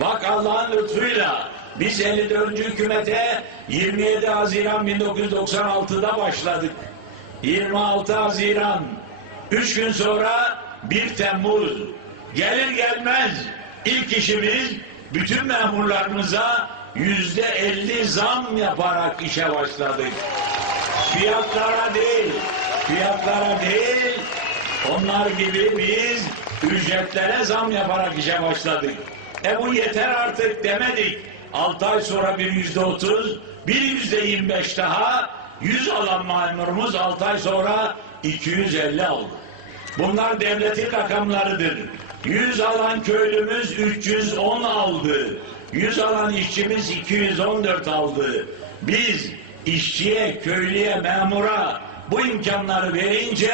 Bak Allah'ın lütfuyla biz 54. hükümete 27 Haziran 1996'da başladık. 26 Haziran 3 gün sonra 1 Temmuz gelir gelmez ilk işimiz bütün memurlarımıza yüzde 50 zam yaparak işe başladık. Fiyatlara değil, fiyatlara değil, onlar gibi biz ücretlere zam yaparak işe başladık. E bu yeter artık demedik. 6 ay sonra bir yüzde otuz, bir yüzde yirmi beş daha, 100 alan memurumuz 6 ay sonra 250 aldı. Bunlar devletin rakamlarıdır. 100 alan köylümüz 310 aldı. 100 alan işçimiz 214 aldı. Biz işçiye, köylüye, memura bu imkanları verince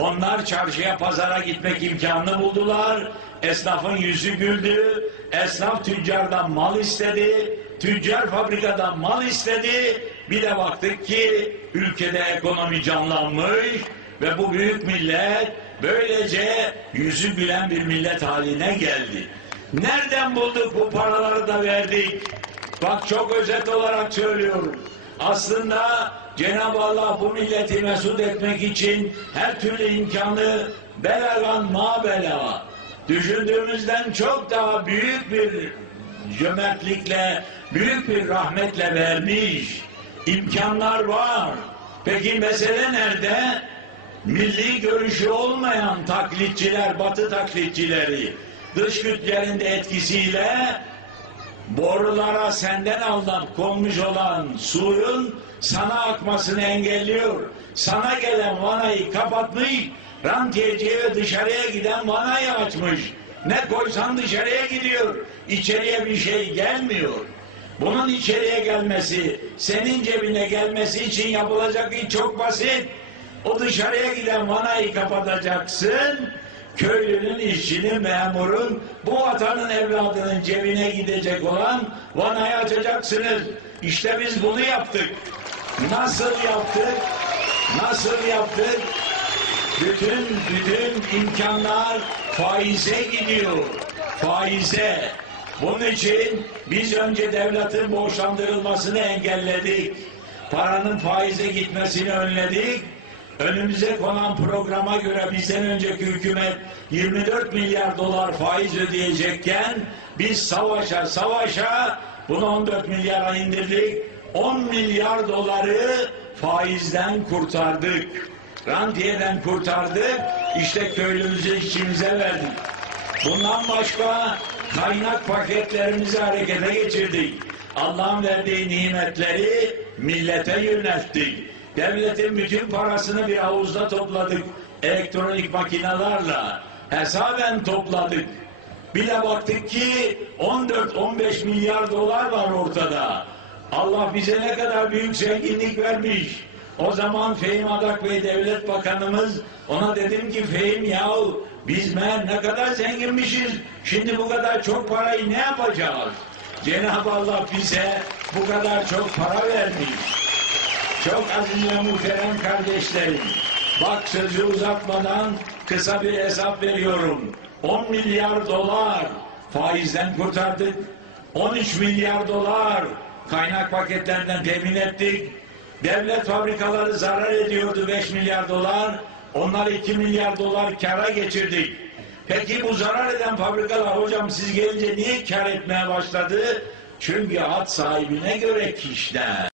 onlar çarşıya, pazara gitmek imkanını buldular. Esnafın yüzü güldü. Esnaf tüccardan mal istedi. Tüccar fabrikadan mal istedi. Bir de baktık ki ülkede ekonomi canlanmış ve bu büyük millet böylece yüzü gülen bir millet haline geldi. Nereden bulduk bu paraları da verdik? Bak çok özet olarak söylüyorum. Aslında Cenab-ı Allah bu milleti mesut etmek için her türlü imkanı belagan ma bela düşündüğümüzden çok daha büyük bir cömertlikle, büyük bir rahmetle vermiş. İmkanlar var. Peki mesele nerede? Milli görüşü olmayan taklitçiler, batı taklitçileri, dış güçlerin de etkisiyle borulara senden aldan konmuş olan suyun sana akmasını engelliyor. Sana gelen vanayı kapatmış, rantiyeciye ve dışarıya giden vanayı açmış. Ne koysan dışarıya gidiyor. İçeriye bir şey gelmiyor. Bunun içeriye gelmesi, senin cebine gelmesi için yapılacak iş çok basit. O dışarıya giden vanayı kapatacaksın. Köylünün, işçinin, memurun, bu vatanın evladının cebine gidecek olan vanayı açacaksınız. İşte biz bunu yaptık. Nasıl yaptık? Nasıl yaptık? Bütün bütün imkanlar faize gidiyor. Faize. Bunun için biz önce devletin borçlandırılmasını engelledik. Paranın faize gitmesini önledik. Önümüze konan programa göre bizden önceki hükümet 24 milyar dolar faiz ödeyecekken biz savaşa savaşa bunu 14 milyara indirdik. 10 milyar doları faizden kurtardık. Rantiyeden kurtardık. İşte köylümüze işçimize verdik. Bundan başka kaynak paketlerimizi harekete geçirdik. Allah'ın verdiği nimetleri millete yönelttik. Devletin bütün parasını bir havuzda topladık. Elektronik makinalarla hesaben topladık. Bir de baktık ki 14-15 milyar dolar var ortada. Allah bize ne kadar büyük zenginlik vermiş. O zaman Fehim Adak Bey Devlet Bakanımız ona dedim ki Fehim yahu biz meğer ne kadar zenginmişiz. Şimdi bu kadar çok parayı ne yapacağız? Cenab-ı Allah bize bu kadar çok para vermiş. Çok aziz ve muhterem kardeşlerim. Bak sözü uzatmadan kısa bir hesap veriyorum. 10 milyar dolar faizden kurtardık. 13 milyar dolar kaynak paketlerden temin ettik. Devlet fabrikaları zarar ediyordu 5 milyar dolar. Onlar 2 milyar dolar kara geçirdik. Peki bu zarar eden fabrikalar hocam siz gelince niye kar etmeye başladı? Çünkü hat sahibine göre kişiler.